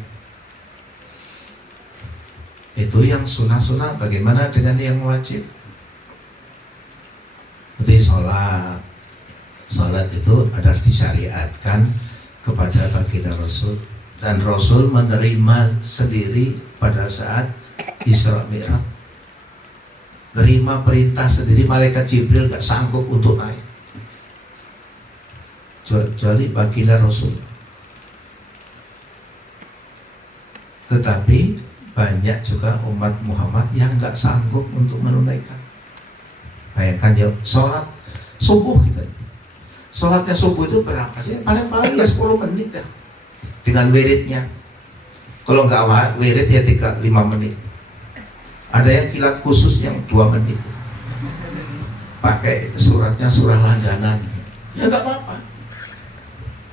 Itu yang sunnah-sunnah. Bagaimana dengan yang wajib? Seperti sholat. Sholat itu adalah disyariatkan kepada baginda Rasul. Dan Rasul menerima sendiri pada saat Isra Mi'raj. Terima perintah sendiri, malaikat Jibril gak sanggup untuk naik. Kecuali baginda Rasul. Tetapi banyak juga umat Muhammad yang gak sanggup untuk menunaikan. Bayangkan ya, sholat subuh kita. Sholatnya subuh itu berapa sih? Paling-paling ya 10 menit dah. Dengan wiridnya. Kalau nggak wirid ya 5 menit. Ada yang kilat khusus yang 2 menit. Pakai suratnya surah langganan. Ya nggak apa-apa.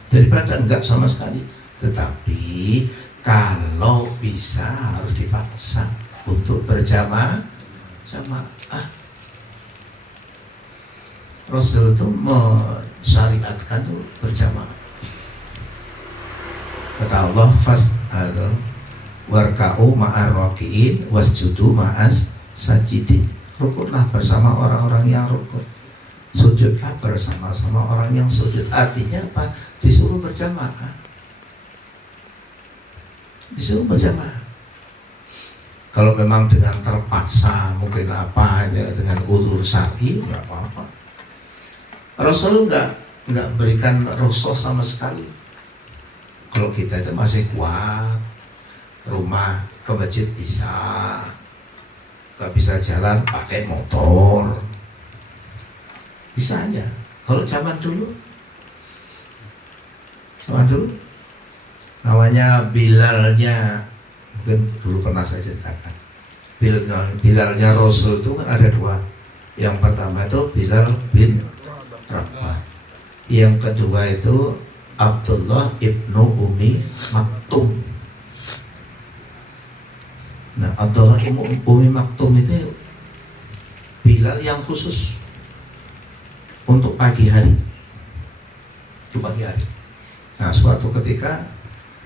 Daripada enggak sama sekali. Tetapi kalau bisa harus dipaksa untuk berjamaah. Rasul itu mensyariatkan itu berjamaah. Kata Allah, fas'al warka'u ma'ar raki'in wasjudu ma'as sajidin. Rukunlah bersama orang-orang yang rukun, sujudlah bersama-sama orang yang sujud. Artinya apa? Disuruh berjamaah. Disuruh berjamaah. Kalau memang dengan terpaksa, mungkin apa ya, dengan udzur syar'i, nggak apa-apa. Rasul nggak berikan rukhsah sama sekali. Kalau kita itu masih kuat, rumah ke masjid bisa, nggak bisa jalan pakai motor, bisa aja. Kalau zaman dulu namanya Bilalnya, mungkin dulu pernah saya ceritakan. Bilalnya Rasul itu kan ada 2. Yang pertama itu Bilal bin Rabah. Yang kedua itu Abdullah ibnu Umi Maktum. Nah, Abdullah ibnu Umi Maktum itu hilal yang khusus untuk pagi hari. Itu pagi hari. Nah, suatu ketika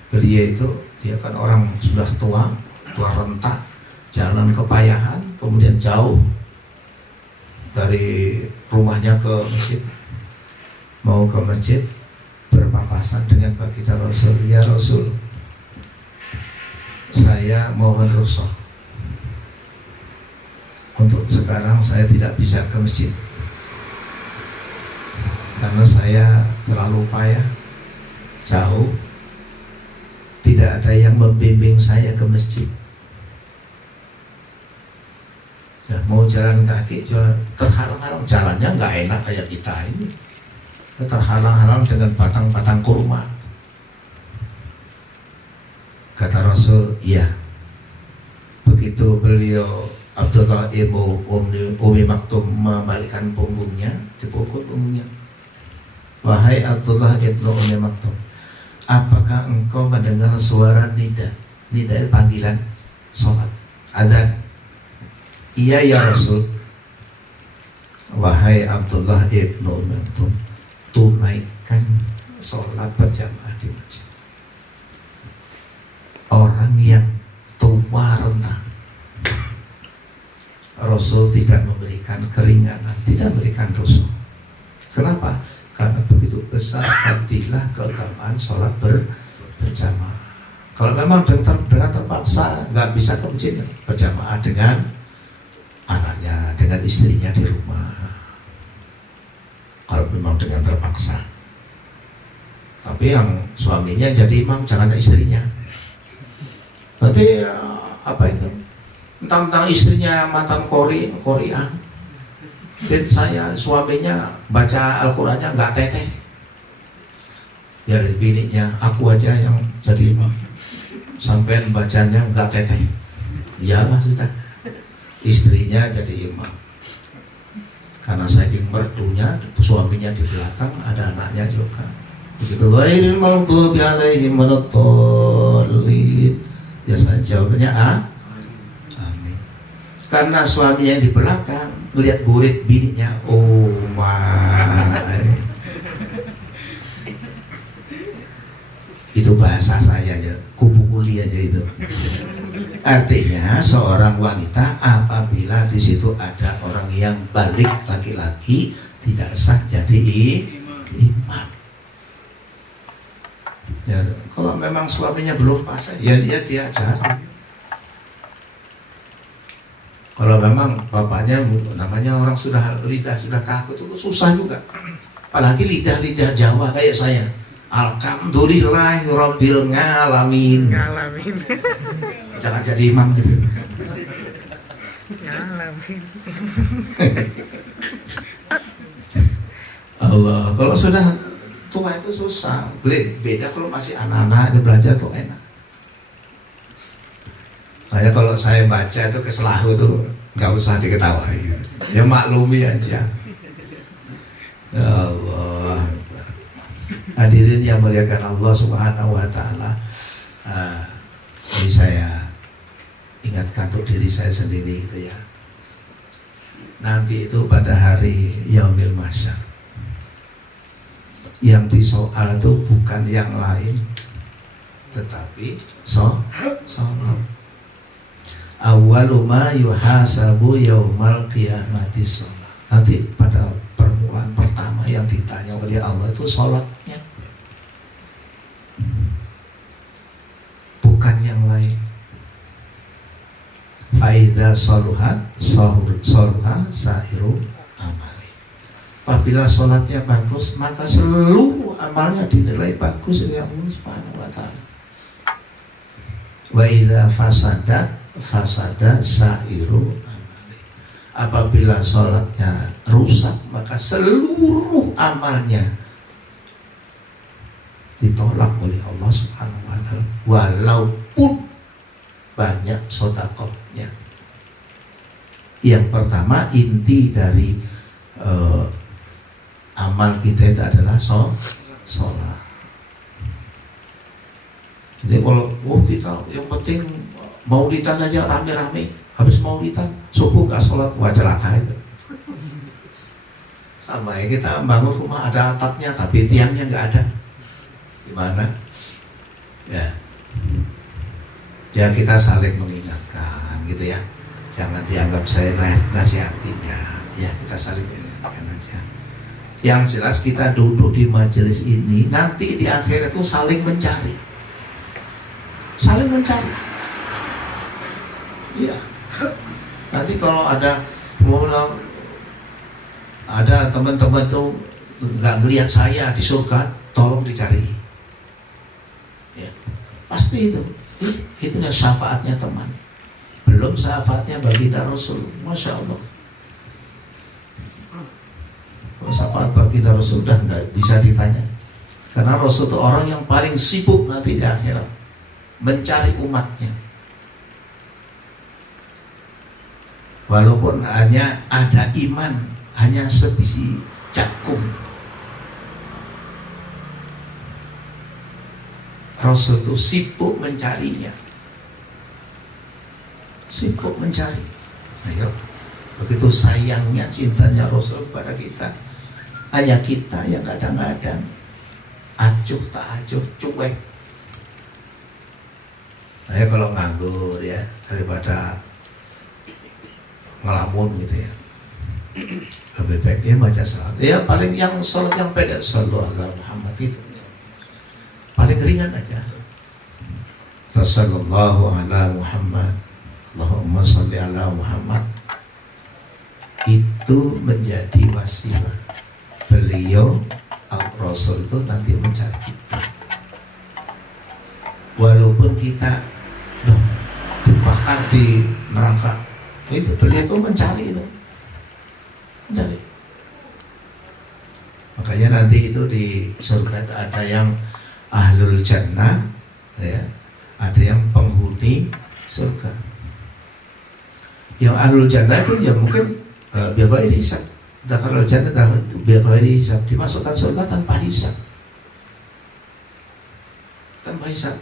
beliau itu, dia kan orang sudah tua renta, jalan kepayahan, kemudian jauh dari rumahnya ke masjid, mau ke masjid, berpapasan dengan baginda Rasul. Ya Rasul, saya mohon rukhsah, untuk sekarang saya tidak bisa ke masjid karena saya terlalu payah, jauh, tidak ada yang membimbing saya ke masjid. Nah, mau jalan kaki juga terhalang-halang, jalannya nggak enak kayak kita ini, terhalang-halang dengan batang-batang kurma. Kata Rasul, iya. Begitu beliau Abdullah ibu Umi Maktum membalikkan punggungnya, dipukul punggungnya. Wahai Abdullah ibnu Umi Maktum, apakah engkau mendengar suara nida? Nida itu panggilan sholat, adzan. Iya ya Rasul. Wahai Abdullah ibnu Umi Maktum, tunaikan sholat berjamaah di masjid. Orang yang tua renta, Rasul tidak memberikan keringanan, tidak memberikan rukhsah. Kenapa? Karena begitu besar fadilah keutamaan sholat berjamaah. Kalau memang dengan terpaksa nggak bisa ke masjid, berjamaah dengan anaknya, dengan istrinya di rumah. Kalau memang dengan terpaksa. Tapi yang suaminya jadi imam, jangan istrinya. Nanti apa itu? Tentang istrinya mantan Korea. Dan saya suaminya baca Al-Qurannya nggak teteh. Ya bininya, aku aja yang jadi imam. Sampai bacanya nggak teteh. Iyalah sudah. Istrinya jadi imam. Karena saking mertunya, suaminya di belakang, ada anaknya juga. Begitu ghairil maghdubi alaihim waladdallin. Biasanya jawabnya amin. Karena suaminya di belakang melihat burit bininya, oh my. Itu bahasa saya aja, kubu kuli aja itu. Artinya seorang wanita apabila di situ ada orang yang balik laki-laki tidak sah jadi imam. Ya, kalau memang suaminya belum pas, ya dia diajar. Kalau memang bapaknya namanya orang sudah lidah sudah kaku itu susah juga. Apalagi lidah Jawa kayak saya. Alhamdulillahirabbil ngalamin. Jangan jadi imam gitu. Allah, kalau sudah tua itu susah. Beda kalau masih anak-anak itu belajar tuh enak. Saya kalau saya baca itu keselahu tuh nggak usah diketawain, ya maklumi aja. Ya Allah, hadirin yang muliakan Allah Subhanahu Wa Taala. Ini saya ingatkan untuk diri saya sendiri gitu ya. Nanti itu pada hari Yaumil Mahsyar, yang disoal itu bukan yang lain, tetapi sholat. Awwalu ma yuhasabu yaumal qiyamati sholat. Nanti pada permulaan pertama yang ditanya oleh Allah itu sholatnya, bukan yang lain. Faidha soluhat soluha sahiru amali. Apabila sholatnya bagus, maka seluruh amalnya dinilai bagus oleh Allah Subhanahu Wa Taala. Wa idza fasada sahiru amali. Apabila sholatnya rusak, maka seluruh amalnya ditolak oleh Allah Subhanahu Wa Taala, walaupun banyak sedekahnya. Yang pertama, inti dari amal kita itu adalah sholat. Jadi kalau kita yang penting maulidan aja rame-rame, habis maulidan subuh gak sholat, wah celaka itu. Sama ya, kita bangun rumah ada atapnya tapi tiangnya nggak ada, gimana? Ya kita saling mengingatkan gitu ya, jangan dianggap saya nasihatinya, ya kita saling mengingatkan aja. Yang jelas kita duduk di majelis ini nanti di akhir itu saling mencari, ya. Nanti kalau ada teman-teman tuh nggak ngelihat saya di surga, tolong dicari. Ya, pasti itu syafaatnya teman. Belum syafaatnya baginda Rasul, masya Allah. Kalau syafaat baginda Rasul udah nggak bisa ditanya, karena Rasul itu orang yang paling sibuk nanti di akhirat mencari umatnya. Walaupun hanya ada iman, hanya sebiji jagung, Rasul itu sibuk mencarinya, sibuk mencari. Ayo, begitu sayangnya cintanya Rasul kepada kita, hanya kita yang kadang-kadang acuh tak acuh, cuek. Ayo kalau nganggur ya, daripada ngelamun gitu ya, lebih baik ya baca salat. Ya paling yang salat yang pendek, sallallahu alaihi Muhammad, itu paling ringan aja. Sallallahu ala Muhammad, Allahumma sholli ala Muhammad. Itu menjadi wasilah beliau Rasul itu nanti mencari kita. Walaupun kita dibakar di neraka, itu beliau itu mencari. Makanya nanti itu di surga ada yang ahlul jannah, ya, ada yang penghuni surga. Yang ahlul jannah itu ya mungkin biaghairi hisab. Dakhalul jannah biaghairi hisab, dimasukkan surga tanpa hisab. Tanpa hisab.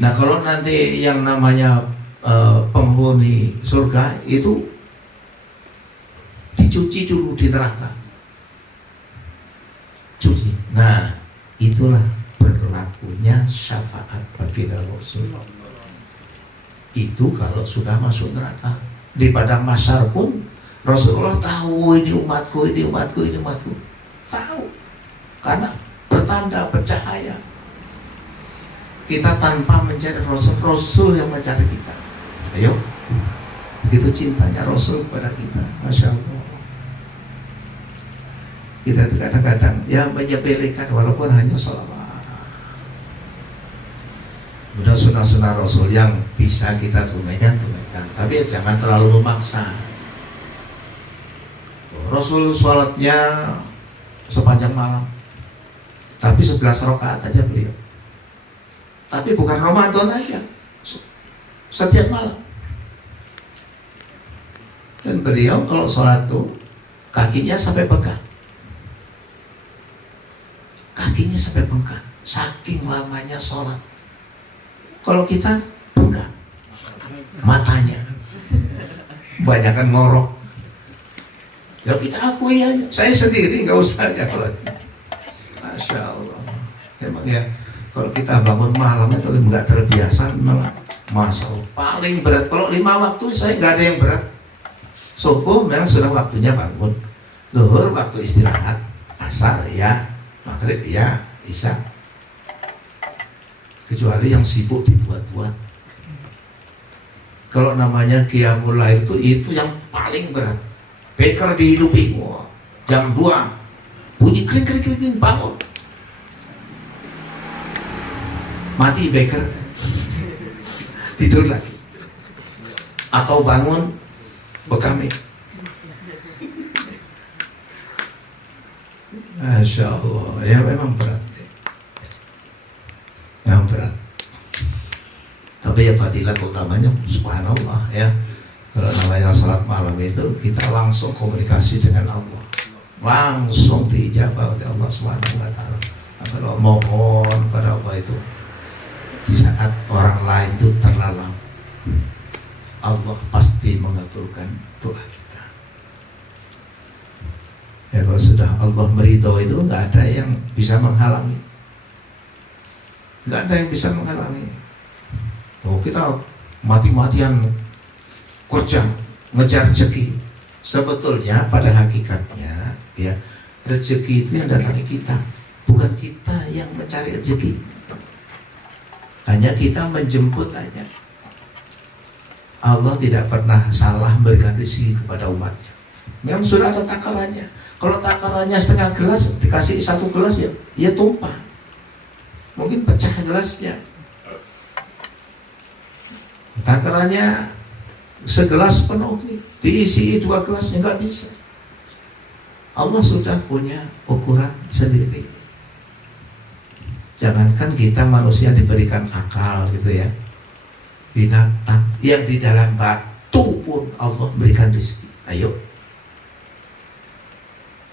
Nah kalau nanti yang namanya penghuni surga itu dicuci dulu di neraka, cuci. Nah itulah berlakunya syafaat baginda Rasul. Itu kalau sudah masuk neraka. Di padang mahsyar pun Rasulullah tahu ini umatku, ini umatku, ini umatku, tahu, karena bertanda, bercahaya. Kita tanpa mencari Rasul, Rasul yang mencari kita. Ayo, begitu cintanya Rasul kepada kita, masya Allah. Kita itu kadang-kadang ya menyepelekan walaupun hanya sholawat. Udah sunnah-sunnah Rasul yang bisa kita tunaikan. Tapi jangan terlalu memaksa. Rasul sholatnya sepanjang malam, tapi 11 rakaat aja beliau. Tapi bukan Ramadan aja, setiap malam. Dan beliau kalau sholat tuh kakinya sampai bengkak. Kakinya sampai bengkak, saking lamanya sholat. Kalau kita bengkak, matanya banyakan ngorok. Ya kita akui aja. Saya sendiri nggak usah aja kalau. Masya Allah. Emang ya kalau kita bangun malam itu nggak terbiasa, memang Masya Allah paling berat. Kalau 5 waktu saya nggak ada yang berat. Subuh memang sudah waktunya bangun. Zuhur waktu istirahat. Asar ya, maghrib ya, isya. Kecuali yang sibuk dibuat-buat. Kalau namanya qiyamul lail itu yang paling berat. Beker dihidupi, wah, jam 2 bunyi kering bangun, mati beker, tidur lagi, atau bangun bekami. Masya Allah, ya memang berat. Yang berat. Tapi ya fadilah utamanya subhanallah ya. Kalau namanya salat malam itu kita langsung komunikasi dengan Allah, langsung diijabah oleh Allah Subhanahu wa taala. Kalau mohon pada Allah itu di saat orang lain itu terlalap, Allah pasti mengabulkan doa kita. Ya kalau sudah Allah meridho itu nggak ada yang bisa menghalangi. Nggak ada yang bisa menghalangi. Oh, kita mati-matian kerja, ngejar rezeki. Sebetulnya pada hakikatnya ya, rezeki itu yang datangi kita, bukan kita yang mencari rezeki. Hanya kita menjemput aja. Allah tidak pernah salah memberikan rezeki kepada umatnya. Memang sudah ada takarannya. Kalau takarannya setengah gelas, dikasih 1 gelas ya tumpah. Mungkin pecah gelasnya. Takarannya segelas penuh nih, diisi 2 gelasnya nggak bisa. Allah sudah punya ukuran sendiri. Jangankan kita manusia diberikan akal gitu ya, binatang yang di dalam batu pun Allah berikan rezeki. Ayo,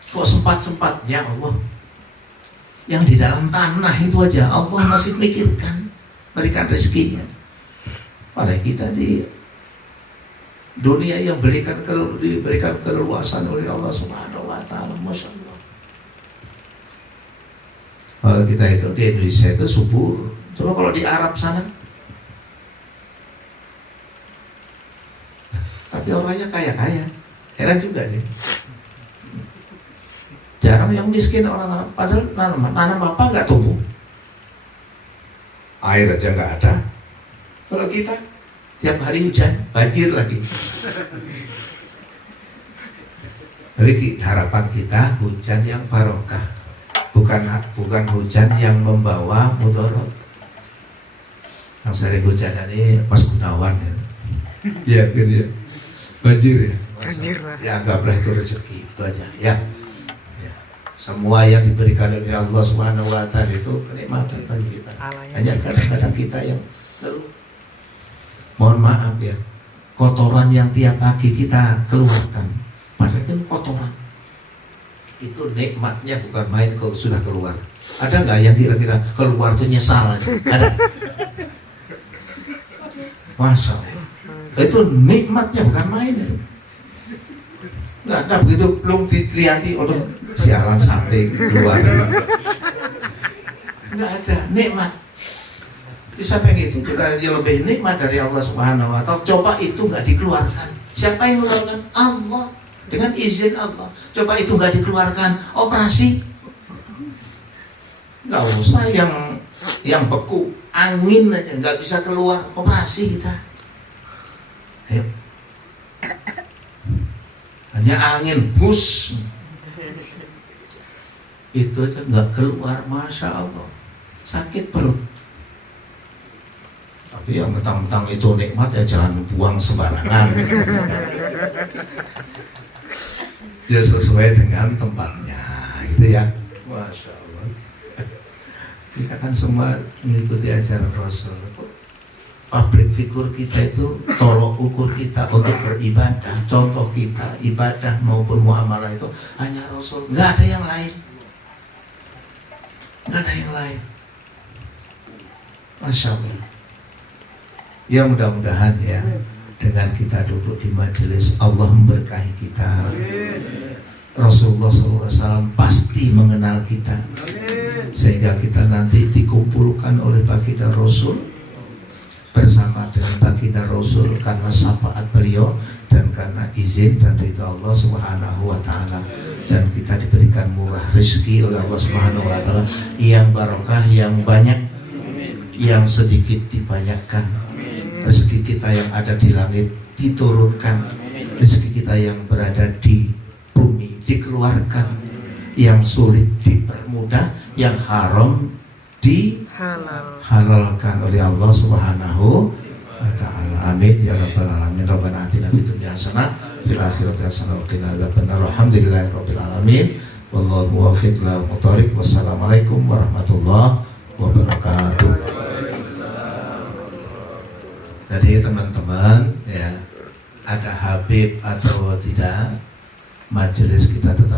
sempat-sempatnya Allah. Yang di dalam tanah itu aja Allah masih mikirkan berikan rezekinya. Padahal kita di dunia yang diberikan keleluasan oleh Allah Subhanahu wa taala, Masya Allah. Kalau kita itu di Indonesia itu subur. Coba kalau di Arab sana, tapi orangnya kaya-kaya. Heran juga sih. Jarang yang miskin orang Arab. Padahal nanam apa nggak tumbuh, air aja nggak ada. Kalau kita tiap hari hujan, banjir lagi. Jadi harapan kita hujan yang barokah, bukan hujan yang membawa mudarat. Yang sering hujan ini Mas Gunawan ya. Iya kan ya. Banjir ya. Banjir lah. Ya anggaplah itu rezeki, itu aja ya. Semua yang diberikan oleh Allah Subhanahu wa taala itu kenikmatan bagi kita. Hanya kadang-kadang kita yang keluh. Mohon maaf ya, kotoran yang tiap pagi kita keluarkan, padahal kan kotoran itu nikmatnya bukan main kalau sudah keluar. Ada nggak yang kira-kira keluar itu nyesal? Ada? Masya Allah, itu nikmatnya bukan main ya. Nggak ada, begitu belum dilihat, udah sialan sampai keluar. Nggak ada nikmat. Bisa pengen itu juga lebih nikmat dari Allah Subhanahu wa taala. Coba itu nggak dikeluarkan. Siapa yang mengeluarkan? Allah, dengan izin Allah. Coba itu nggak dikeluarkan, operasi. Nggak usah yang beku, angin aja nggak bisa keluar, operasi kita. Ayo. Hanya angin bus itu aja nggak keluar, Masya Allah, sakit perut. Tapi yang mentang-mentang itu nikmat ya jangan buang sembarangan. Ya sesuai dengan tempatnya, gitu ya. Masya Allah. Kita kan semua mengikuti ajaran Rasul. Public figure kita itu tolok ukur kita untuk beribadah. Contoh kita ibadah maupun muamalah itu hanya Rasul, nggak ada yang lain. Nggak ada yang lain. Masya Allah. Ya mudah-mudahan ya, dengan kita duduk di majelis Allah memberkahi kita. Rasulullah SAW pasti mengenal kita, sehingga kita nanti dikumpulkan oleh baginda Rasul bersama dengan baginda Rasul karena syafaat beliau dan karena izin dan ridha Allah Subhanahu wa taala. Dan kita diberikan murah rezeki oleh Allah Subhanahu wa taala yang barokah, yang banyak, yang sedikit dibanyakkan. Rezeki kita yang ada di langit diturunkan, rezeki kita yang berada di bumi dikeluarkan, yang sulit dipermudah, yang haram dihalalkan oleh Allah Subhanahu wa ta'ala. Amin ya rabbal alamin. Rabbana atina fid dunya hasanah fil akhirati hasanah wa qina adzabannar. Alhamdulillahirabbil alamin. Wallahu muwaffiq ila thoriq. Wassalamualaikum warahmatullahi wabarakatuh. Jadi teman-teman ya, ada Habib atau tidak, majelis kita tetap